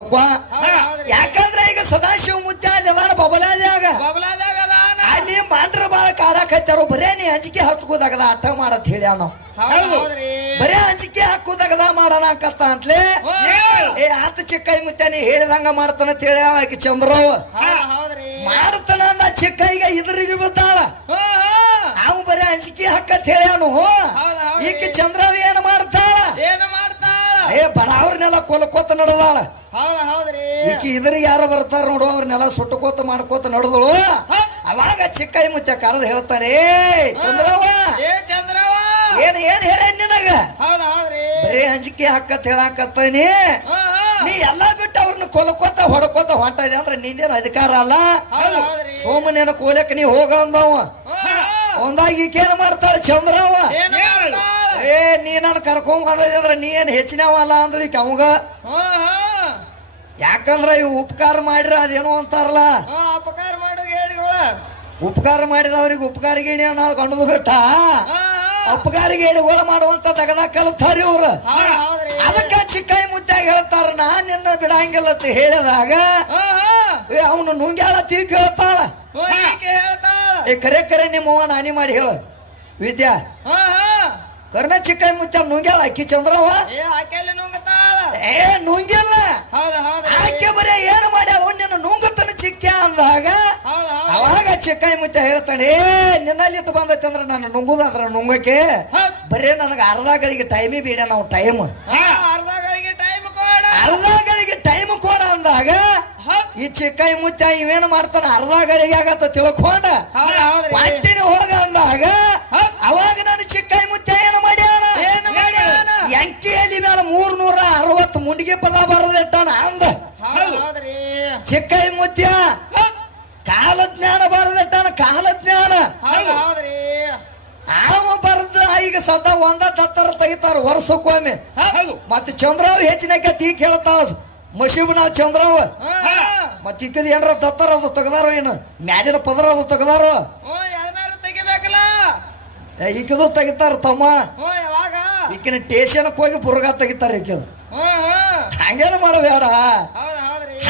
ಯಾಕಂದ್ರೆ ಈಗ ಸದಾಶಿವ ಮುತ್ಯ ಅಲ್ಲಿ ಅದಾನ ಬಬಲಾದ್ಯಾಗ ಅಲ್ಲಿ ಮಾಡ್ರ ಬಾಳ ಕಾಡಾಕೈತಾರ ಬರೇ ನೀ ಅಂಜಿಕೆ ಹಚ್ಕೋದಾಗದ ಆಟ ಮಾಡತ್ ಹೇಳಿ ನಾವು ಬರೇ ಅಂಜಿಕೆ ಹಾಕೋದಾಗದ ಮಾಡೋಣ ಅಕ್ಕತ್ತ ಅಂತಲೇ ಏ ಆತ ಚಿಕ್ಕೈ ಮುತ್ಯ ನೀ ಹೇಳಿದಂಗ ಮಾಡ್ತಾನ ಅಂತ ಹೇಳಿ ಆಕಿ ಚಂದ್ರವ್ ಮಾಡ್ತಾನ ಅಂದ ಚಿಕ್ಕೈಗೆ ಇದ್ರಿಗೆ ಬಿದ್ದಾಳ ಅವು ಬರೇ ಅಂಜಿಕೆ ಹಾಕತ್ ಹೇಳ್ಯಾನು ಈಕಿ ಚಂದ್ರವ್ ಏನ್ ಮಾಡ್ತಾಳ ಏ ಬರಾವ್ರನ್ನೆಲ್ಲ ಕೊಲ್ಕೋತ ನಡೆದಾಳ ಈಕಿ ಇದ್ರಿಗೆ ಯಾರು ಬರ್ತಾರ ನೋಡು ಅವ್ರನ್ನೆಲ್ಲ ಸುಟ್ಟಕೋತ ಮಾಡ್ಕೋತ ನಡೆದಳು ಅವಾಗ ಚಿಕ್ಕೈ ಮುಚ್ಚ ಕರೆದು ಹೇಳ್ತಾನೆ ಚಂದ್ರವ್ವ ಏನ್ ಏನ್ ಹೇಳ ನಿನಗ ಬರೀ ಅಂಜಿಕೆ ಹಾಕತ್ ಹೇಳಾಕತ್ತಾನಿ ನೀ ಎಲ್ಲಾ ಬಿಟ್ಟು ಅವ್ರನ್ನ ಕೊಲ್ಕೋತ ಹೊಡ್ಕೋತ ಹೊಂಟ ಇದೆ ಅಂದ್ರೆ ನಿಂದೇನು ಅಧಿಕಾರ ಅಲ್ಲ ಸೋಮನೇನ ಕೋಲಕ್ ನೀ ಹೋಗ ಅಂದವ ಒಂದಾಗ ಈಕೇನ್ ಮಾಡ್ತಾಳ ಚಂದ್ರವ್ವ ಏ ನೀ ನಾನು ಕರ್ಕೊಂಡ್ ಬಂದ್ರೆ ನೀ ಏನ್ ಹೆಚ್ಚಿನವಲ್ಲ ಅಂದ್ರೆ ಈಗ ಅವಾಗ ಯಾಕಂದ್ರ ಇವ್ ಉಪಕಾರ ಮಾಡಿರ ಅದೇನೋ ಅಂತಾರಲ್ಲ ಉಪಕಾರ ಮಾಡಿದವ್ರಿಗೆ ಉಪಕಾರ ಗೇಣಿ ಅನ್ನೋದು ಕಂಡು ಬಿಟ್ಟ ಉಪಕಾರ ಗೇಣಿಗಳು ಮಾಡುವಂತ ತಗದ ಕಲ್ತಾರಿ ಇವ್ರು ಅದಕ್ಕ ಚಿಕ್ಕೈ ಮುತ್ತಾಗ ಹೇಳ್ತಾರ ನಾನ್ ನಿನ್ನ ಬಿಡಂಗಿಲ್ಲ ಅಂತ ಹೇಳಿದಾಗ ಅವನು ನುಂಗ್ಯಾಳ ತೀ ಕೇಳ್ತಾಳ ಏ ಕರೆ ಕರೆ ನಿಮ್ಮವ್ವ ನಾನಿ ಮಾಡಿ ಹೇಳು ವಿದ್ಯಾ ಕರ್ನ ಚಿಕ್ಕೈ ಮುತ್ತ ನುಂಗ್ಯಾಳ ಅಕ್ಕಿ ಚಂದ್ರವ್ವ ಏ ನುಂಗಿಲ್ಲ ಆಕೆ ಬರೀ ಏನು ಮಾಡ್ಯಾಳ ನಿನ್ನ ನುಂಗತನ ಚಿಕ್ಕ ಅಂದಾಗ ಅವಾಗ ಚಿಕ್ಕೈ ಮುತ್ತ ಹೇಳ್ತಾನೆ ಏ ನಿನ್ನಲ್ಲಿಟ್ಟು ಬಂದೈತೆ ಅಂದ್ರೆ ನಾನು ನುಂಗುದಾದ್ರ ನುಂಗಕ್ಕೆ ಬರೀ ನನಗೆ ಅರ್ಧ ಗಳಿಗೆ ಟೈಮೇ ಬೇಡ ನಾವು ಟೈಮ್ ಅರ್ಧ ಗಳಿಗೆ ಟೈಮ್ ಕೊಡ ಅಂದಾಗ ಈ ಚಿಕ್ಕೈ ಮುತ್ತ ಇವೇನು ಮಾಡ್ತಾನ ಅರ್ಧ ಗಳಿಗೆ ಆಗತ್ತ ತಿಳ್ಕೊಂಡ ಪಟ್ಟಿನ ಹೋಗ ಅಂದಾಗ ಅವಾಗ ನಾನು ಚಿಕ್ಕೈ ಮುತ್ತ ಏನು ಮಾಡ್ಯಾಣ ಅಂಕಿಯಲ್ಲಿ ಮೇಲೆ 360 ಮುಂಡಿಗೆ ಪದ ಬರದಿಟ್ಟಾನ ಅಂದ ಚಿಕ್ಕೈ ಮುತ್ಯ ಕಾಲಜ್ಞಾನ ಬರದಿಟ್ಟಾನ ಕಾಲಜ್ಞಾನ ಅವ ಬರದ ಈಗ ಸದಾ ಒಂದ ದತ್ತರ ತೆಗಿತಾರ ವರ್ಷಕ್ಕೊಮ್ಮೆ ಮತ್ತೆ ಚಂದ್ರವ್ ಹೆಚ್ಚಿನಕ್ಕೆ ತೀ ಕೇಳ್ತಾಳ ಮಶೀಬ್ ಚಂದ್ರವ್ ಮತ್ತ ಇಕ್ಕದ ಏನ್ರ ದತ್ತರ ಅದು ತೆಗದಾರ ಏನು ಮ್ಯಾಜಿನ ಪದರ ಅದು ತೆಗದಾರ ಈಕದು ತೆಗಿತಾರ ತಮ್ಮ ಈಕಿನ ಟೇಷನ್ಕ್ ಹೋಗಿ ಬುರ್ಗ ತೆಗಿತಾರ ಈಕದು ಹಂಗೇನು ಮಾಡಬೇಡ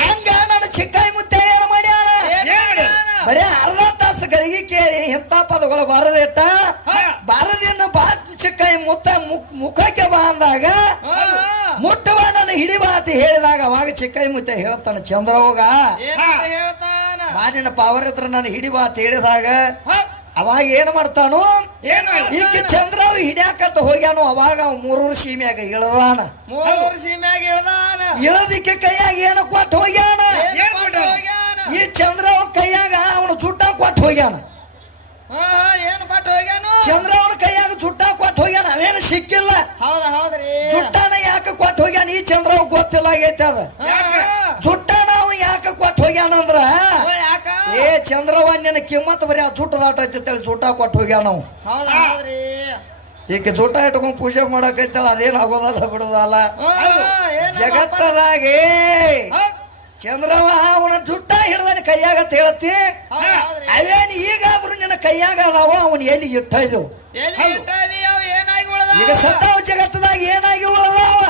ಹಂಗ ನನ್ನ ಚಿಕ್ಕೈ ಮುತ್ತೆ ಏನು ಮಾಡ್ಯಾಣ ಬರೀ ಅರ್ಧ ತಾಸು ಗಳಿಗೆ ಕೇಳಿ ಇಂಥ ಪದಗಳು ಬಾರದಿಟ್ಟ ಬಾರದಿನ್ನು ಬಾ ಚಿಕ್ಕೈ ಮುತ್ತ ಮುಖಕ್ಕೆ ಬಾ ಅಂದಾಗ ಮುಟ್ಟ ಬಾ ನನ್ನ ಹಿಡಿಬಾ ಅಂತ ಹೇಳಿದಾಗ ಅವಾಗ ಚಿಕ್ಕೈ ಮುತ್ತೆ ಹೇಳ್ತಾನ ಚಂದ್ರವ್ಗ ಬಾ ನಿನ್ನ ಪಾವರ್ ಹತ್ರ ನಾನು ಹಿಡಿಬಾ ಅಂತ ಹೇಳಿದಾಗ ಅವಾಗ ಏನ್ ಮಾಡ್ತಾನು ಈಕೆ ಚಂದ್ರವ್ ಹಿಡ್ಯಾಕಂತ ಹೋಗ್ಯಾನು ಅವಾಗ ಮೂರೂರು ಸೀಮ್ಯಾಗ ಇಳದಾನ ಇಳದಿಕ್ಕೆ ಕೈಯಾಗ ಏನು ಕೊಟ್ಟು ಹೋಗ್ಯಾನ ಈ ಚಂದ್ರವ್ ಕೈಯಾಗ ಅವನು ಚುಟ್ಟ ಕೊಟ್ಟು ಹೋಗ್ಯಾನ ಚಂದ್ರವನ ಕೈಯಾಗ ಚುಟ್ಟ ಕೊಟ್ಟು ಹೋಗ್ಯಾನ ಅವೇನು ಸಿಕ್ಕಿಲ್ಲ ಚುಟ್ಟಾನ ಯಾಕೆ ಕೊಟ್ಟು ಹೋಗ್ಯಾನ ಈ ಚಂದ್ರವ್ ಗೊತ್ತಿಲ್ಲ ಆಗೈತೆ ಅದ ಚುಟ್ಟಾನ ಅವ ಯಾಕೆ ಕೊಟ್ಟು ಹೋಗ್ಯಾನ ಅಂದ್ರ ಏ ಚಂದ್ರವ್ವ ನಿನ್ನ ಕಿಮ್ಮತ್ ಬರೀ ಆ ಚುಟ್ಟದಾಟ ಐತಿ ಚುಟ್ಟ ಕೊಟ್ಟು ಹೋಗ್ಯಾನ ನಾವು ಈಕೆ ಚುಟ್ಟ ಇಟ್ಕೊಂಡ್ ಪೂಜೆ ಮಾಡಕೈತಲ್ಲ ಅದೇನು ಆಗೋದಲ್ಲ ಬಿಡೋದಲ್ಲ ಜಗತ್ತದಾಗೆ ಚಂದ್ರವ್ವ ಅವನ ಚುಟ್ಟ ಹಿಡ್ದಾನ ಕೈಯಾಗ ಹೇಳ್ತಿ ಅವೇನು ಈಗಾದ್ರೂ ನಿನ್ನ ಕೈಯಾಗ ಅದಾವ ಅವನ್ ಎಲ್ಲಿ ಇಟ್ಟಿದ್ದು ಈಗ ಸತ್ತಾವ ಜಗತ್ತದಾಗ ಏನಾಗಿ ಉಳದಾವ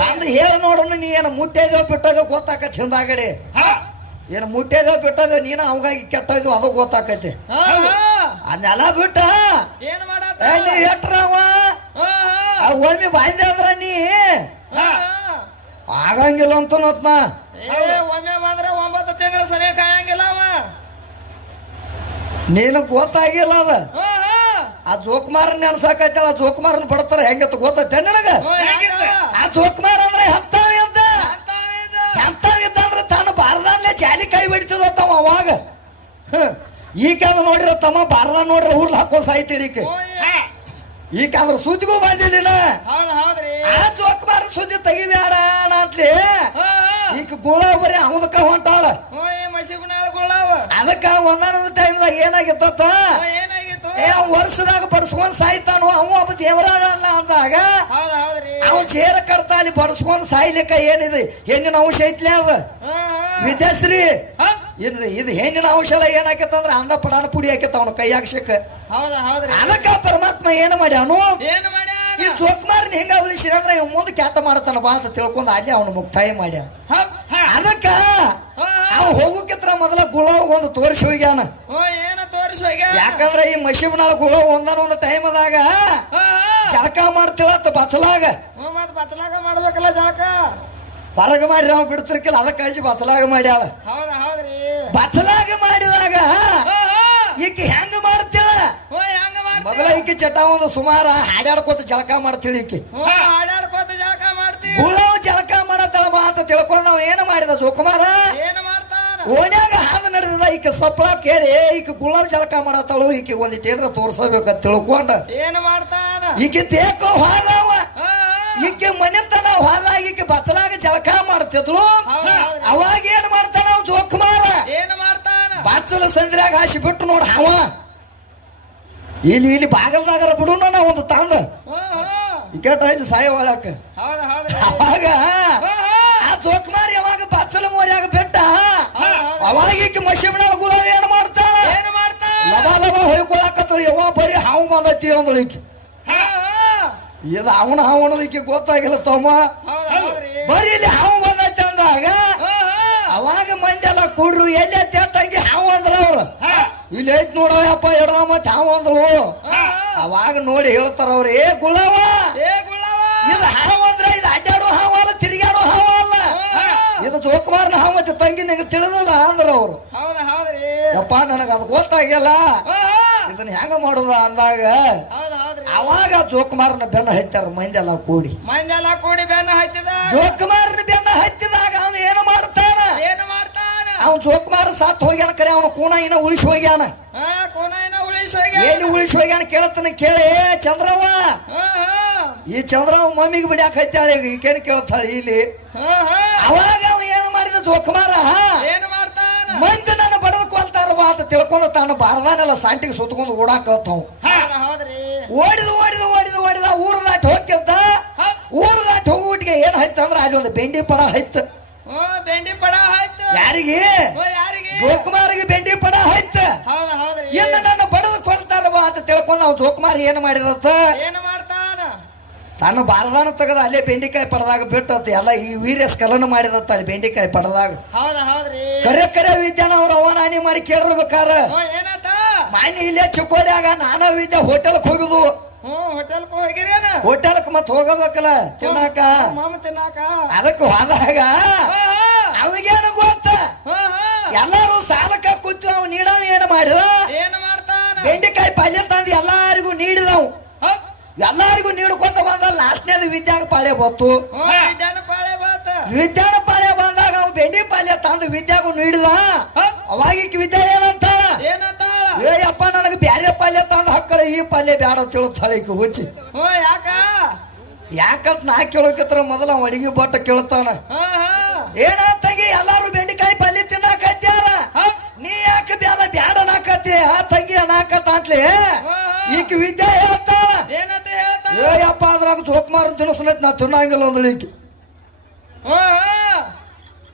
ಬಂದು ಹೇಳ ನೋಡೋಣ ನೀ ಏನು ಮುಟ್ಟೈದೋ ಬಿಟ್ಟೋದೋ ಗೊತ್ತಾಕ ಚಂದಾಗಡೆ ಏನು ಮುಟ್ಟೈದೋ ಬಿಟ್ಟೋದೋ ನೀನು ಅವಾಗಿ ಕೆಟ್ಟೋದು ಅದು ಗೊತ್ತಾಕೈತಿ ಅದನ್ನೆಲ್ಲ ಬಿಟ್ಟ ನೀ ಎಟ್ರವ ಒಮ್ಮೆ ಬಾಯ್ದೆ ಅಂದ್ರ ನೀ ಆಗಂಗಿಲ್ಲ ಅಂತ ಒಮ್ಮೆ ಬಂದ್ರೆ 9 ತಿಂಗಳು ಸರಿ ಕಾಯಂಗಿಲ್ಲ ಅವ ನೀನು ಗೊತ್ತಾಗಿಲ್ಲ ಅದ ಆ ಜೋಕುಮಾರನ್ ನೆನ್ಸಾಕೈತಲ್ಲ ಆ ಜೋಕುಮಾರನ್ ಬಡತಾರ ಹೆಂಗತ್ತ ಗೊತ್ತೈತೆ ನನಗ ಆ ಜೋಕುಮಾರ ಅಂದ್ರೆ ಎಂತಾವಿದ್ದ ಅಂದ್ರೆ ತಾನು ಬಾರದಾನ್ಲೆ ಜಾಲಿ ಕೈ ಬಿಡ್ತಿದತ್ತವ ಅವಾಗ ಈ ಕಾಲ ನೋಡಿರ ತಮ್ಮ ಬಾರದಾನ್ ನೋಡ್ರ ಊರ್ಲ ಹಾಕೊಂಡ್ ಸಾಯ್ತಿಡಿಕೆ ಈ ಕಾಲ ಸುದ್ದಿಗೂ ಬಂದಿಲ್ಲ ಆ ಜೋಕುಮಾರ ಸುದ್ದಿ ತೆಗಿಬ್ಯಾಡ ಅಂತಲಿ ಈಗ ಗುಳ ಬರೀ ಅವದಕ್ಕ ಹೊಂಟಾಳ ಅದಕ್ಕ ಒಂದಾನದ ಟೈಮ್ದಾಗ ಏನಾಗಿತ್ತ ವರ್ಷದಾಗ ಬಡ್ಸ್ಕೊಂಡ್ ಸಾಯ್ತಾನು ಅವ ಒಬ್ಬ ದೇವರಾದ ಅಲ್ಲ ಅಂದಾಗ ಅವನ್ ಚೇರ ಕಡ್ತಾ ಅಲ್ಲಿ ಬಡ್ಸ್ಕೊಂಡ್ ಸಾಯ್ಲಿಕ್ಕ ಏನಿದೆ ಹೆಣ್ಣಿನ ಅಂಶ ಐತ್ಲೇ ಅದ ವಿದ್ಯಾಶ್ರೀ ಇದು ಹೆಣ್ಣಿನ ಅಂಶ ಎಲ್ಲ ಏನಾಕತ್ತಂದ್ರ ಅಂದ ಪಡಾನ ಪುಡಿ ಹಾಕತ್ತ ಅವನ ಕೈ ಹಾಕ್ಸಕ್ಕ ಅದಕ್ಕ ಪರಮಾತ್ಮ ಏನು ಮಾಡ್ಯಾನು ಈ ಜೋಕುಮಾರನ ಹೆಂಗ ಉಳಿಸಿರ ಅಂದ್ರೆ ಇವ್ ಮುಂದೆ ಕ್ಯಾಟ ಮಾಡ್ತಾನ ಬಾ ಅಂತ ತಿಳ್ಕೊಂಡ್ ಅಲ್ಲಿ ಅವನು ಮುಕ್ತಾಯ ಮಾಡ್ಯ ಅದಕ್ಕ ಅವ್ ಹೋಗಕ್ಕಿತ್ರ ಮೊದಲ ಗುಳವ್ ಒಂದು ತೋರಿಸಿ ಹೋಗ್ಯಾನ ಏನು ತೋರಿಸಿ ಹೋಗ್ಯಾನ ಯಾಕಂದ್ರೆ ಈ ಮಶೀಬ್ನಾಳ ಗುಳವ್ ಒಂದೊಂದು ಟೈಮ್ ಅದಾಗ ಜಳಕ ಮಾಡ್ತಿಳತ್ತ ಬಚ್ಚಲಾಗ ಮತ್ ಬಚ್ಚಲಾಗ ಮಾಡ್ಬೇಕಲ್ಲ ಜಳಕ ಹೊರಗ ಮಾಡಿ ನಾವು ಬಿಡ್ತಿರ್ಕಿಲ್ಲ ಅದಕ್ಕಾಗಿ ಬಚ್ಚಲಾಗ ಮಾಡ್ಯಾಳ ಹೌದಾ ಹೌದ್ರಿ ಬಚ್ಚಲಾಗ ಮಾಡಿದಾಗ ಈಕಿ ಹೆಂಗ ಮಾಡ್ತೇಳ ಹೆಂಗ ಮೊದಲ ಈಕಿ ಚಟ ಒಂದು ಸುಮಾರ ಹಾಡ್ಯಾಡ್ಕೋತ ಜಳಕ ಮಾಡ್ತೀಳಿ ಈಕಿ ಆಡಾಡ್ಕೋತ ಜಳಕ ಮಾಡ್ತೀವಿ ಗುಳವ್ ಜಳಕ ಮಾಡತ್ತಳ ಬಾ ಅಂತ ತಿಳ್ಕೊಂಡ್ ನಾವ್ ಏನ ಮಾಡಿದ ಜೋಕುಮಾರ ಏನು ಮಾಡ್ತಾನ ಓಣ್ಯಾಗ ಹಾದು ನಡೆದ ಈಕೆ ಸಪ್ಪಳ ಕೇಳಿ ಈಕೆ ಗುಲಾಬ್ ಜಳಕ ಮಾಡತ್ತಳು ಈಕೆ ಒಂದಿಟ್ಟು ಏನ್ರ ತೋರ್ಸಬೇಕಂತ ತಿಳ್ಕೊಂಡ ಏನು ಮಾಡ್ತಾನ ಈಕೆ ತೇಕೋ ಹಾದವ ಈಕೆ ಮನೆತನ ಹಾದಾಗ ಈಕೆ ಬಚ್ಚಲಾಗ ಜಳಕ ಮಾಡ್ತಿದ್ಳು ಅವಾಗ ಏನ್ ಮಾಡ್ತಾನ ಅವ್ ಜೋಕುಮಾರ ಏನು ಮಾಡ್ತಾನ ಬಚ್ಚಲ ಸಂದ್ರಾಗ ಹಾಸಿ ಬಿಟ್ಟು ನೋಡ ಹಾವ ಇಲ್ಲಿ ಬಾಗಲ್ದಾಗರ ಬಿಡು ನಾ ಒಂದು ತಂದ ಇಕೇಟ ಆಯ್ತು ಸಾಯ ಒಳಕ ಹೌದಾ ಹೌದ್ರಿ ಅವಾಗ ಆ ಜೋಕುಮಾರ್ ಯಾವಾಗ ಬಚ್ಚಲ ಮೋರ್ಯಾಗ ಬಿಟ್ಟ ಅವಾಗ ಈಕೆ ಮಶೀಬ್ನಾಳ ಗುಲಾಬ್ ಏನ್ ಮಾಡ್ತಾಳ ಏನು ಮಾಡ್ತಾನ ಲಬ ಲಬ ಹೊಯ್ಕೊಳಕತ್ತಳು ಯಾವ ಬರೀ ಹಾವು ಬಂದೈತಿ ಅಂದಳು ಈಕೆ ಇದು ಅವನ ಹಾವು ಅನ್ನೋದು ಈಕೆ ಗೊತ್ತಾಗಿಲ್ಲ ತಮ್ಮ ಹೌದಾ ಹೌದ್ರಿ ಬರೀ ಇಲ್ಲಿ ಹಾವು ಬಂದೈತಿ ಅಂದಾಗ ಅವಾಗ ಮಂದಿ ಎಲ್ಲ ಕೂಡ್ರು ಎಲ್ಲಿ ತಂಗಿ ಹಾವು ಅಂದ್ರ ಅವ್ರು ಇಲ್ಲಿ ಐತ್ ನೋಡಪ್ಪ ಎಡ ಮತ್ ಹಾವು ಅಂದ್ರು ಅವಾಗ ನೋಡಿ ಹೇಳ್ತಾರ ಅವ್ರು ಏ ಗುಳವ ಏ ಗುಳ್ಳವ ಇದು ಹಾವು ಅಂದ್ರ ಇದು ಅಡ್ಡಾಡೋ ಹಾವ ಅಲ್ಲ ತಿರುಗಾಡೋ ಹಾವ ಅಲ್ಲ ಇದು ಜೋಕುಮಾರನ ಹಾವು ಮತ್ತೆ ತಂಗಿ ನಿಂಗೆ ತಿಳಿದಲ್ಲ ಅಂದ್ರ ಅವ್ರು ಹೌದಾ ಹೌದ್ರಿ ಯಪ್ಪ ನನಗ ಅದು ಗೊತ್ತಾಗಿಲ್ಲ ಇದನ್ನ ಹೆಂಗ ಮಾಡುದ ಅಂದಾಗ ಹೌದಾ ಹೌದ್ರಿ ಅವಾಗ ಜೋಕುಮಾರನ ಬೆನ್ನ ಹತ್ತಾರ ಮಂದಿ ಎಲ್ಲ ಕೂಡಿ ಮಂದೆಲ್ಲ ಕೂಡಿ ಬೆನ್ನ ಹತ್ತಿದ ಜೋಕುಮಾರನ ಬೆನ್ನ ಹತ್ತಿದಾಗ ಅವನು ಏನು ಮಾಡ್ತಾನ ಏನು ಮಾಡ್ತಾನ ಅವನ್ ಜೋಕುಮಾರ ಸತ್ ಹೋಗ್ಯಾನ ಕರೆ ಅವನ ಕೂಣ ಇನ್ನ ಉಳಿಸಿ ಹೋಗ್ಯಾನ ಕೋನ ಉಳಿಸಿ ಹೋಗ್ಯಾನ ಎಲ್ಲಿ ಉಳಿಸಿ ಹೋಗ್ಯಾನ ಕೇಳತ್ತಾನ ಕೇಳಿ ಚಂದ್ರವ್ವ ಈ ಚಂದ್ರವ್ವ ಮಮ್ಮಿಗೆ ಬಿಡ್ಯಾಕ ಹತ್ತಾಳೆ ಈಗೇನು ಕೇಳ್ತಾಳೆ ಇಲ್ಲಿ ಅವಾಗ ಅವ ಏನು ಮಾಡಿದ ಜೋಕುಮಾರ ಏನು ಮಾಡ್ತಾನ ಮಂದಿ ನನ್ನ ಬಡದ ಕೊಲ್ತಾರ ಬಾ ಅಂತ ತಿಳ್ಕೊಂಡ ತಾನು ಬಾರದಾನೆಲ್ಲ ಸಾಂಟಿಗೆ ಸುತ್ತಕೊಂಡು ಓಡಾಕತ್ತಾವ್ ಹೌದಾ ಹೌದ್ರಿ ಓಡಿದ ಊರ ದಾಟಿ ಹೋಗ್ತಿದ್ದ ಊರ ದಾಟಿ ಹೋಗುಟ್ಟಿಗೆ ಏನ್ ಹೈತ ಅಂದ್ರ ಅಲ್ಲಿ ಒಂದು ಬೆಂಡಿ ಪಡ ಹೈತ ಬೆಂಡಿ ಪಡ ಆಯ್ತು ಯಾರಿಗೆ ಯಾರಿಗೆ ಜೋಕುಮಾರಿಗೆ ಬೆಂಡಿ ಪಡ ಹೈತ ಹೌದಾ ಹೌದ್ರಿ ಇನ್ನು ನನ್ನ ಬಡದ ಕೊಲ್ತಾರ ಬಾ ಅಂತ ತಿಳ್ಕೊಂಡ್ ನಾವು ಜೋಕುಮಾರ್ ಏನ್ ಮಾಡಿದತ್ತ ಏನು ಮಾಡ್ತಾನ ತಾನು ಬಾರದಾನ ತೆಗದ ಅಲ್ಲೇ ಬೆಂಡಿಕಾಯಿ ಪಡದಾಗ ಬಿಟ್ಟತ್ತ ಎಲ್ಲ ಈ ವೀರ್ಯ ಸ್ಕಲನ ಮಾಡಿದತ್ತ ಅಲ್ಲಿ ಬೆಂಡಿಕಾಯಿ ಪಡದಾಗ ಹೌದಾ ಹೌದ್ರಿ ಕರೆ ವಿದ್ಯಾನ ಅವ್ರ ಅವನಾನಿ ಮಾಡಿ ಕೇಳಿರ್ಬೇಕಾರ ಏನಾತ ಮಾನ್ಯ ಇಲ್ಲೇ ಚಿಕ್ಕೋಡ್ಯಾಗ ನಾನಾ ವಿದ್ಯಾ ಹೋಟೆಲ್ಕ್ ಹೋಗುದು ಹೋಟೆಲ್ ಹೋಗಿರೇನ ಹೋಟೆಲ್ಕ್ ಮತ್ ಹೋಗಬೇಕಲ್ಲ ತಿನ್ನಾಕ ಮಾಮ ತಿನ್ನಾಕ ಅದಕ್ಕೆ ಹೋದಾಗ ಅವಾಗೇನು ಗೊತ್ತ ಎಲ್ಲಾರು ಸಾಲಕ್ಕ ಕೂತು ಅವ್ ನೀಡವ ಏನ್ ಮಾಡಿದ ಏನು ಮಾಡ್ತಾನ ಬೆಂಡಿಕಾಯಿ ಪಲ್ಯ ತಂದು ಎಲ್ಲಾರಿಗೂ ನೀಡಿದವು ಎಲ್ಲಾರಿಗೂ ನೀಡ್ಕೊಂತ ಬಂದ ಲಾಸ್ಟ್ನೇದು ವಿದ್ಯಾಗ ಪಾಳೆ ಬತ್ತು ಪಾಳೆ ಬಾತ ವಿದ್ಯಾನ ಪಾಳೆ ಬಂದಾಗ ಅವ್ ಬೆಂಡಿ ಪಾಲ್ಯ ತಂದು ವಿದ್ಯಾಗೂ ನೀಡಿದ ಅವಾಗ ವಿದ್ಯಾ ಏನಂತಾಳ ಏನಂತಾಳ ಏಯಪ್ಪ ನನಗೆ ಬ್ಯಾರೆ ಪಾಲ್ಯ ತಂದು ಹಾಕರ ಈ ಪಾಲ್ಯ ಬ್ಯಾಡ ತಿಳ್ತಾಳೆ ಈಕಿ ಹುಚ್ಚಿ ಯಾಕ ಯಾಕಂತ ನಾ ಕೇಳೋಕಿತ್ರ ಮೊದಲ ಅವ ಅಡಿಗೆ ಬಟ್ಟ ಕೇಳ್ತಾನ ಏನಂತಗಿ ಎಲ್ಲಾರು ಬೆಂಡಿಕಾಯಿ ಪಲ್ಯ ತಿನ್ನಾಕತ್ಯಾರ ನೀ ಯಾಕೆ ಬ್ಯಾಡ ನಾಕತ್ತಿ ಆ ತಂಗಿ ನಾಕತ್ತ ಅಂತಲಿ ಈಕಿ ವಿದ್ಯಾ ಹೇಳ್ತಾಳ ಏನಂತ ಹೇಳ್ತಾಳ ಏಯಪ್ಪ ಅದ್ರಾಗ ಜೋಕುಮಾರ ತಿನ್ನಿಸ್ನೈತಿ ನಾ ತಿನ್ನಂಗಿಲ್ಲ ಅಂದ್ಲಿ ಈಕಿ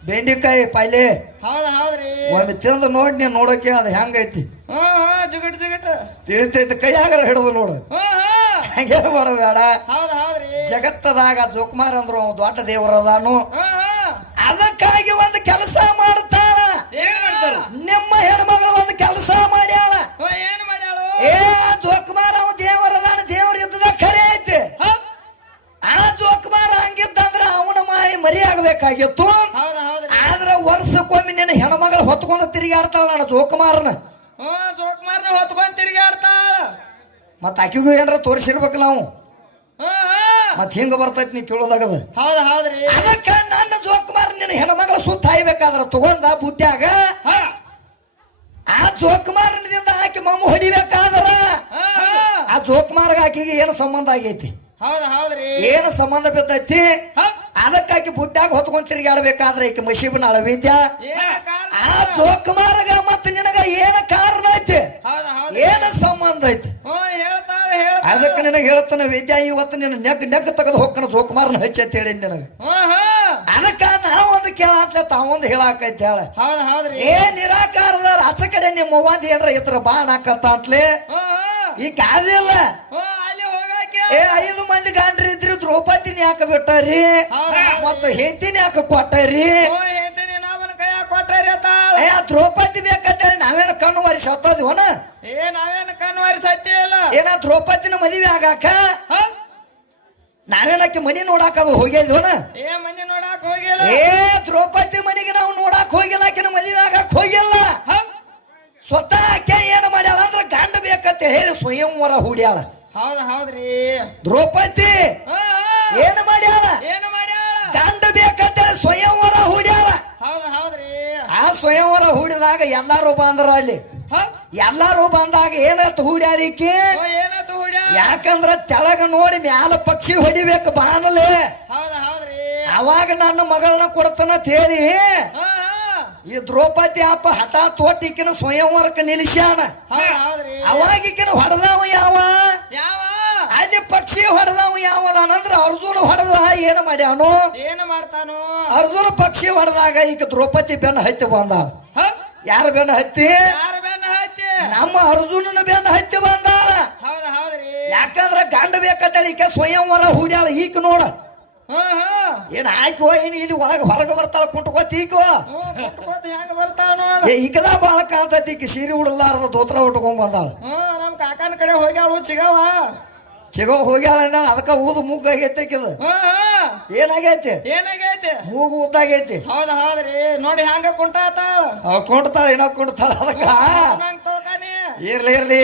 ಬೆಂಡಿಕಾಯಿ ಪಲ್ಯ ಹೌದಾ ಹೌದ್ರಿ ಒಮ್ಮೆ ತಿಂದು ನೋಡಿ ನೀನ್ ನೋಡಕ್ಕೆ ಅದು ಹೆಂಗೈತಿ ಜುಗಟ್ ತಿಳಿತೈತಿ ಕೈಯಾಗರ ಹಿಡಿದು ನೋಡು ಹಂಗೇನು ಮಾಡಬೇಡ ಹೌದಾ ಹೌದ್ರಿ ಜಗತ್ತದಾಗ ಜೋಕುಮಾರ್ ಅಂದ್ರು ಅವ ದೊಡ್ಡ ದೇವರದಾನು ಅದಕ್ಕಾಗಿ ಒಂದು ಕೆಲಸ ಮಾಡ್ತಾಳ ಏನ್ ಮಾಡ್ತಾಳ ನಿಮ್ಮ ಹೆಣ್ಮಗಳು ಒಂದು ಕೆಲಸ ಮಾಡ್ಯಾಳ ಏನ್ ಮಾಡ್ಯಾಳು ಏ ಜೋಕುಮಾರ್ ಅವ ದೇವರದಾನ ದೇವ್ರ ಇದ್ದದ ಖರೆ ಐತಿ ಆ ಜೋಕುಮಾರ ಹಂಗಿದ್ದಂದ್ರ ಅವನ ಮಾಯಿ ಮರಿ ಆಗ್ಬೇಕಾಗಿತ್ತು ಹೌದಾ ಹೌದ್ರಿ ಆದ್ರ ವರ್ಷಕ್ಕೊಮ್ಮೆ ನಿನ್ನ ಹೆಣ್ಮಗಳು ಹೊತ್ಕೊಂಡ ತಿರುಗಾಡ್ತಾಳ ನಾನು ಜೋಕುಮಾರನ ಜೋಕುಮಾರ್ನ ಹೊತ್ಕೊಂಡ್ ತಿರುಗಾಡ್ತಾಳ ಮತ್ತ ಆಕಿಗೂ ಏನಾರ ತೋರಿಸಿರ್ಬೇಕಲ್ಲ ನಾವು ಮತ್ ಹಿಂಗ ಬರ್ತೈತಿ ನೀ ಕೇಳೋದಾಗದ ಹೌದಾ ಹೌದ್ರಿ ಅದಕ್ಕ ನನ್ನ ಜೋಕುಮಾರ್ ನಿನ್ನ ಹೆಣ್ಮಗಳ ಸುತ್ತ ಹಾಯ್ಬೇಕಾದ್ರ ತಗೊಂಡ ಬುದ್ಧ್ಯಾಗ ಆ ಜೋಕುಮಾರನಿಂದ ಆಕಿ ಮಮ್ಮ ಹೊಡಿಬೇಕಾದ್ರ ಆ ಜೋಕುಮಾರ್ಗ ಆಕಿಗೆ ಏನು ಸಂಬಂಧ ಆಗೈತಿ ಹೌದಾ ಹೌದ್ರಿ ಏನು ಸಂಬಂಧ ಬಿದ್ದೈತಿ ಅದಕ್ಕಾಕಿ ಬುಡ್ಡ್ಯಾಗ ಹೊತ್ಕೊಂಡ್ ತಿರುಗಾಡ್ಬೇಕಾದ್ರೆ ಈಕೆ ಮಶೀಬನಾಳ ವಿದ್ಯಾ ಆ ಜೋಕುಮಾರ್ಗ ಮತ್ತ ನಿನಗ ಏನ ಕಾರಣ ಐತಿ ಏನ ಸಂಬಂಧ ಐತಿ ಅದಕ್ಕೆ ನಿನಗೆ ಹೇಳ್ತಾನ ವಿದ್ಯಾ ಇವತ್ತು ನಿನ್ನ ನೆಗ್ ತೆಗೆದು ಹೋಗ್ಕನ ಜೋಕುಮಾರನ ಹಚ್ಚಿ ಹೇಳಿ ನಿನಗ ಅದಕ್ಕ ನಾವೊಂದು ಕೇಳಾತ್ಲೆ ತಾವೊಂದು ಹೇಳಾಕೈತಿ ಹೇಳ ಹೌದಾ ಹೌದ್ರಿ ಏ ನಿರಾಕಾರದ ಆಚೆ ಕಡೆ ನಿಮ್ಮ ಅವ್ವಂದ ಏನ್ರ ಇತ್ರ ಬಾ ನಾಕತ್ತ ಅಂತ್ಲೆ ಈ ಕಾದಿಲ್ಲ ಅಲ್ಲಿ ಹೋಗಾಕೆ ಏ 5 ಮಂದಿ ಗಂಡ್ರಿ ಇದ್ರಿ ದ್ರೌಪದಿನ ಯಾಕೆ ಬಿಟ್ಟಾರಿ ಮತ್ತ ಹೆಂಡತಿನ ಯಾಕೆ ಕೊಟ್ಟಾರಿ ನಾವನ ಕೈ ಕೊಟ್ಟಾರಿ ಏ ಆ ದ್ರೌಪದಿ ಬೇಕಂತೇಳಿ ನಾವೇನ ಕಣ್ಣು ವಾರಿ ಸತ್ತೋದಿವನ ನಾವೇನ ಕಣ್ವಾರಿ ಸತ್ಯ ಇಲ್ಲ ಏನ ದ್ರೌಪದಿನ ಮದುವೆ ಆಗಾಕ ನಾವೇನಕ್ಕೆ ಮನಿ ನೋಡಾಕ ಅದು ಹೋಗಿದ್ವನ ಮನೆ ನೋಡಾಕ ಹೋಗಿಲ್ಲ ಏ ದ್ರೌಪದಿ ಮನೆಗೆ ನಾವು ನೋಡಾಕ ಹೋಗಿಲ್ಲ ಆಕಿನ ಮದುವೆ ಆಗಾಕ ಹೋಗಿಲ್ಲ ಸ್ವತಃ ಆಕೆ ಏನ್ ಮಾಡ್ಯಾಳ ಅಂದ್ರ ಗಂಡ ಬೇಕಂತ ಹೇಳಿ ಸ್ವಯಂವರ ಹೂಡ್ಯಾಳ ಹೌದ್ರಿ ದ್ರೌಪದಿ ಏನ್ ಮಾಡ್ಯಾಳ ಗಂಡ ಬೇಕಂತ ಹೇಳಿ ಸ್ವಯಂವರ ಹೂಡ್ಯಾಳ ಹೌದ್ರಿ ಆ ಸ್ವಯಂವರ ಹೂಡಿದಾಗ ಎಲ್ಲಾರು ಬಂದ್ರ ಅಲ್ಲಿ ಎಲ್ಲಾರು ಬಂದಾಗ ಏನತ್ ಹೂಡ್ಯಾಳಿಕೆ ಏನತ್ತು ಹುಡ್ಯ ಯಾಕಂದ್ರ ತೆಳಗ ನೋಡಿ ಮ್ಯಾಲ ಪಕ್ಷಿ ಹೊಡಿಬೇಕು ಬಾಣಲೆ ಹೌದ್ರಿ ಅವಾಗ ನನ್ನ ಮಗಳನ್ನ ಕೊಡ್ತಾನ ಹೇಳಿ ಈ ದ್ರೌಪದಿ ಅಪ್ಪ ಹಠ ತೋಟಿಕಿನ ಸ್ವಯಂವರಕ್ಕೆ ನಿಲ್ಲಿಸ್ಯಾನ ಹೌದ್ರಿ ಅವಾಗಿಕಿನ ಹೊಡೆದವ ಯಾವ ಅಲ್ಲಿ ಪಕ್ಷಿ ಹೊಡೆದವ ಯಾವದಾನಂದ್ರ ಅರ್ಜುನ ಹೊಡೆದ ಏನ ಮಾಡ್ಯಾನು ಏನು ಮಾಡ್ತಾನು ಅರ್ಜುನ ಪಕ್ಷಿ ಹೊಡೆದಾಗ ಈಗ ದ್ರೌಪದಿ ಬೆನ್ನ ಹತ್ತಿ ಬಂದ ಯಾರ ಬೆನ್ನ ಹತ್ತಿ ನಮ್ಮ ಅರ್ಜುನನ ಬೆನ್ನ ಹತ್ತಿ ಬಂದಾಳ ಹೌದ್ರಿ ಯಾಕಂದ್ರ ಗಂಡ ಬೇಕಂತೇಳಿ ಈಕೆ ಸ್ವಯಂವರ ಹೂಡ್ಯಾಳ ಈಕ ನೋಡ ಏನ್ ಆಯ್ಕೋ ಏನ್ ಇಲ್ಲಿ ಒಳಗ ಹೊರಗ ಬರ್ತಾಳ ಕುಂಟ್ಕೋತ ಈಕೋ ಹೆಂಗ ಬರ್ತಾವ ಈಕದ ಬಾಳ ಕಾಂತೈತಿ ಈಕ ಸೀರೆ ಉಡಲಾರದ ದೋತ್ರ ಉಟ್ಕೊಂಡ್ ಬಂದಾಳ ನಮ್ ಕಾಕನ ಕಡೆ ಹೋಗ್ಯಾಳು ಚಿಗವ ಚಿಗೋ ಹೋಗ್ಯಾಳ ಅಂದಾಳ ಅದಕ್ಕ ಊದು ಮೂಗ್ ಆಗೈತಿ ಆಕಿದ ಏನಾಗೈತಿ ಮೂಗು ಉದ್ದಾಗೈತಿ ಹೌದ್ರಿ ನೋಡಿ ಹ್ಯಾಂಗ ಕುಂಟಾತಾಳ ಕೊಂಡ್ತಾಳ ಏನೋ ಕೊಂಡ್ತಾಳ ಅದಕ್ಕ ಇರ್ಲಿ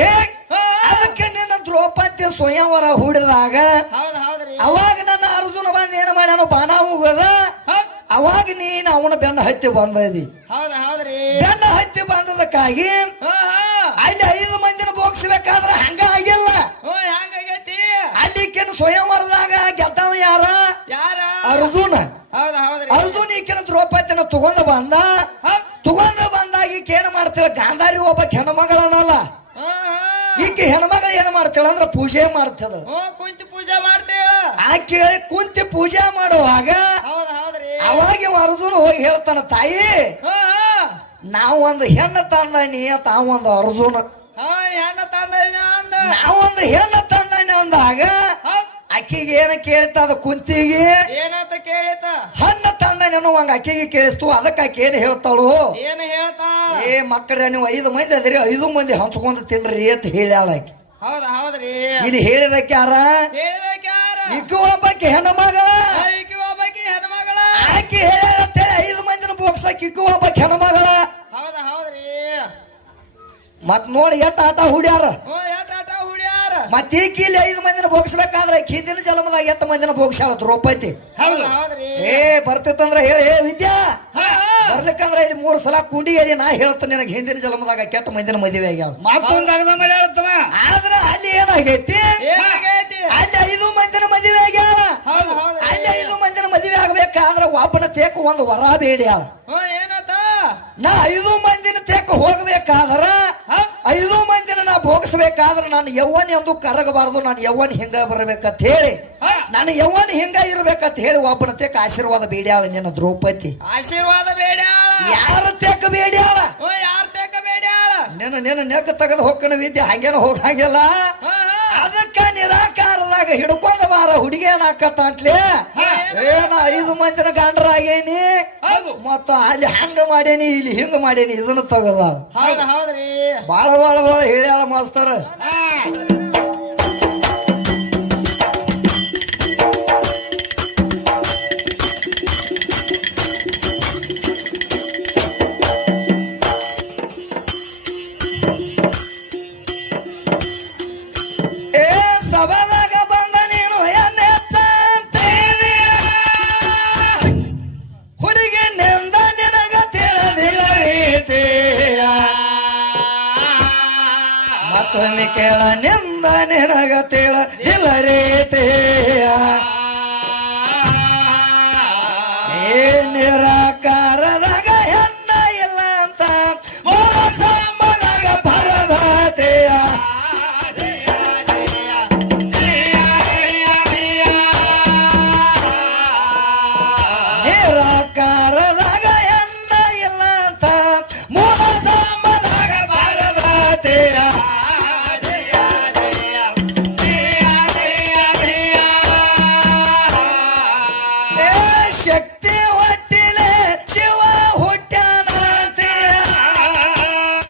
ಅದಕ್ಕೆ ನಿನ್ನ ದ್ರೌಪದಿ ಸ್ವಯಂವರ ಹೂಡಿದಾಗ ಹೌದ್ರಿ ಅವಾಗ ನನ್ನ ಅರ್ಜುನ ಬಂದ್ ಏನ್ ಮಾಡ್ಯಾನ ಬಾಣ ಹೋಗದ ಅವಾಗ ನೀನ್ ಅವನ ಬೆನ್ನ ಹತ್ತಿ ಬಂದಿ ಹೌದ್ರಿ ಬೆನ್ನ ಹತ್ತಿ ಬಂದದಕ್ಕಾಗಿ ಅಲ್ಲಿ 5 ಮಂದಿನ ಬೋಗಿಸ್ಬೇಕಾದ್ರ ಹಂಗ ಆಗಿಲ್ಲ ಹ್ಯಾಂಗೈತಿ ಅಲ್ಲಿಕೇನು ಸ್ವಯಂವರದಾಗ ಗೆದ್ದವ ಯಾರ ಅರ್ಜುನ ಹೌದ್ರಿ ಅರ್ಜುನ್ ಈಕಿನ ದ್ರೌಪದಿನ ತಗೊಂಡ ಬಂದಾಗ ಈಕೆ ಏನ್ ಮಾಡ್ತಾಳ ಗಾಂಧಾರಿ ಒಬ್ಬ ಹೆಣ್ಮಗಳನ್ನಲ್ಲ ಈಕೆ ಹೆಣ್ಮಗಳು ಏನ್ ಮಾಡ್ತಾಳ ಅಂದ್ರ ಪೂಜೆ ಮಾಡ್ತದ ಕುಂತಿ ಪೂಜೆ ಮಾಡ್ತೇಳ ಆಕೆ ಕುಂತಿ ಪೂಜೆ ಮಾಡುವಾಗ ಹೌದ್ರಿ ಅವಾಗ ಅರ್ಜುನ್ ಹೋಗಿ ಹೇಳ್ತಾನ ತಾಯಿ ನಾವೊಂದು ಹೆಣ್ಣು ತಂದಾನಿ ತಾವೊಂದು ಅರ್ಜುನ ನಾವೊಂದು ಹೆಣ್ಣು ತಂದಾನಿ ಅಂದಾಗ ಅಕ್ಕಿಗೆ ಏನ ಕೇಳ್ತದ ಕುಂತಿಗೆ ಏನಂತ ಕೇಳಿತ ಹಣ್ಣ ತಂದಾನಿ ಅನ್ನುವಂಗ ಅಕ್ಕಿಗೆ ಕೇಳಿಸ್ತು ಅದಕ್ಕೆ ಆಕೆ ಏನ್ ಹೇಳ್ತಾಳು ಏನ್ ಹೇಳ್ತಾಳ ಏ ಮಕ್ಕಳ ನೀವು 5 ಮಂದಿ ಅದ್ರಿ 5 ಮಂದಿ ಹಂಚ್ಕೊಂಡ್ ತಿನ್ರಿ ಅಂತ ಹೇಳ್ಯಾಳ ಆಕಿ ಹೌದ್ರಿ ಇಲ್ಲಿ ಹೇಳಿದಕ್ಕೆ ಯಾರ ಇಕ್ಕಿ ಒಬ್ಬಾಕಿ ಹೆಣ್ಣು ಮಗಳ ಆಕಿ ಹೇಳಿ 5 ಮಂದಿನ ಬೋಗ್ಸಕ್ ಇಕ್ಕಿ ಒಬ್ಬಾಕಿ ಹೆಣ್ಣು ಮಗಳ ಹೌದ್ರಿ ಮತ್ ನೋಡಿ ಎಟ್ಟ ಆಟ ಹುಡ್ಯಾರ ಹುಡ್ಯಾರ ಮತ್ ಈಕಿ ಇಲ್ಲಿ 5 ಮಂದಿನ ಬೋಗಿಸ್ಬೇಕಾದ್ರೆ ಹಿಂದಿನ ಜನ್ಮದಾಗ 8 ಮಂದಿನ ಬೋಗಿಸ್ಯಾಳ ದ್ರೌಪದಿ ಹೌದ್ರಿ ಬರ್ತಿತ್ತಂದ್ರ ಹೇಳಿ ವಿದ್ಯಾ ಬರ್ಲಿಕ್ಕಂದ್ರ ಇಲ್ಲಿ 3 ಸಲ ಕುಂಡಿಗೆ ನಾ ಹೇಳ್ತೇನೆ ನಿನಗೆ ಹಿಂದಿನ ಜನ್ಮದಾಗ ಕೆಟ್ಟ ಮಂದಿನ ಮದುವೆ ಆಗ್ಯಾವ ಆದ್ರ ಅಲ್ಲಿ ಏನಾಗೈತಿ ಅಲ್ಲಿ 5 ಮಂದಿನ ಮದುವೆ ಆಗ್ಯಾಳ ಅಲ್ಲಿ 5 ಮಂದಿನ ಮದುವೆ ಆಗ್ಬೇಕಾದ್ರ ಒಬ್ಬನ ತೇಕ ಒಂದು ವರ ಬೇಡ್ಯಾಳ ನಾ 5 ಮಂದಿನ ತೇಕ ಹೋಗ್ಬೇಕಾದ್ರ 5 ಮಂದಿನ ನಾ ಭೋಗಿಸ್ಬೇಕಾದ್ರ ನಾನು ಯವ್ವನಿ ಎಂದು ಕರಗಬಾರದು ನಾನು ಯವ್ವನಿ ಹಿಂಗ ಬರ್ಬೇಕಂತ ಹೇಳಿ ನಾನು ಯವ್ವನಿ ಹಿಂಗ ಇರ್ಬೇಕಂತ ಹೇಳಿ ಒಬ್ಬನ ತೇಕ ಆಶೀರ್ವಾದ ಬೇಡ್ಯಾಳ ನಿನ್ನ ದ್ರೌಪದಿ ಆಶೀರ್ವಾದ ಬೇಡ್ಯಾಳ ಯಾರ ತೇಕ ಬೇಡ್ಯಾಳ ಯಾರ ತೇಕ ಬೇಡ್ಯಾಳ ನಿನ್ನ ನೆಕ್ಕ ತೆಗೆದು ಹೋಗ್ಕನ ವಿದ್ಯೆ ಹಂಗೇನ ಹೋಗಂಗಿಲ್ಲ ಅದಕ್ಕ ನಿರಾಕಾರದಾಗ ಹಿಡ್ಕೊಂಡ ಬಾರ ಹುಡುಗಿ ಏನಾಕತ್ತ ಅಂತಲೇ ಏನ 5 ಮಂದಿನ ಗಂಡರಾಗೇನಿ ಮತ್ತ ಅಲ್ಲಿ ಹಂಗ ಮಾಡೇನಿ ಇಲ್ಲಿ ಹಿಂಗ ಮಾಡೇನಿ ಇದನ್ನ ತಗದ ಹೌದ್ರಿ ಬಾಳ ಹೇಳ್ಯಾಳ ಮಾಸ್ತರ ಸಭಾದಾಗ ಬಂದ ನೀನು ಹುಡುಗಿ ನೆಂದ ನಿನಗ ತಿಳಿದಿಲ್ಲ ರೀತಿಯ ಮತ್ತೊಮ್ಮೆ ಕೇಳ ನಿಂದ ನಿನಗ ತಿಳಿದಿಲ್ಲ ರೀತಿಯ